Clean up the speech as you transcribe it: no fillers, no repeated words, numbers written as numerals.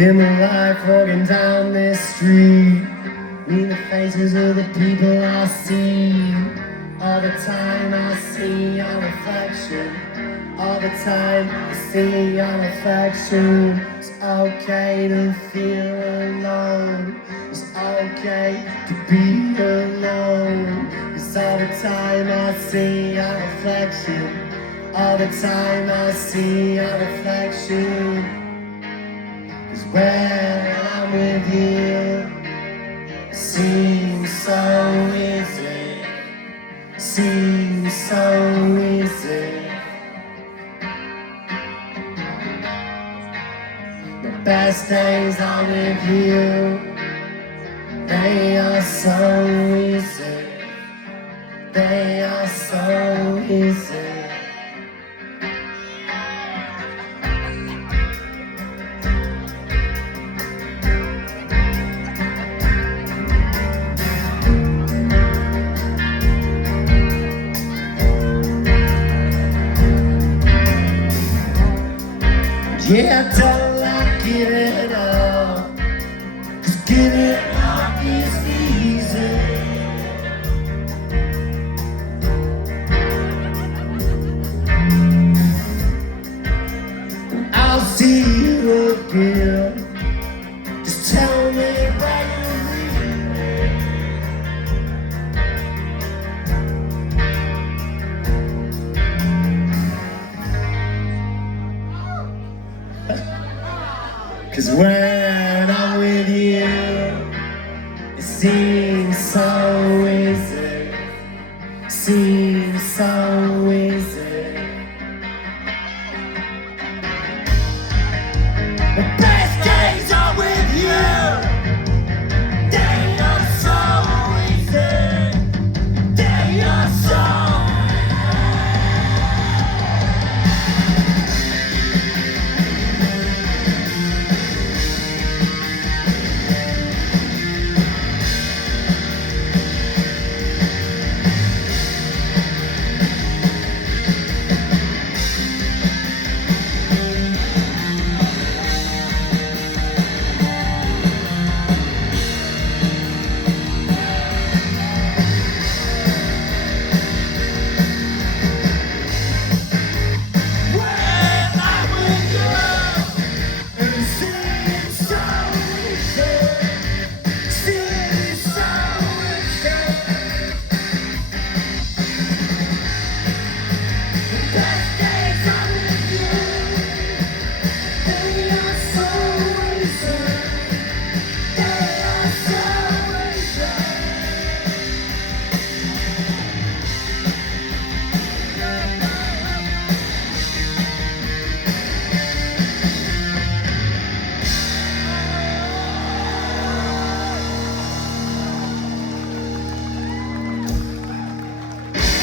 In my life, walking down this street, meet the faces of the people I see. All the time I see your reflection. All the time I see your reflection. It's okay to feel alone. It's okay to be alone. 'Cause all the time I see your reflection. All the time I see your reflection. 'Cause when I'm with you, it seems so easy. Seems so easy. The best days are with you. They are so easy. They are so easy. Yeah, I don't like giving it up, 'cause giving up is easy. I'll see you again. Just tell me where you leave me. Cause when I'm with you, it seems so easy. Seems so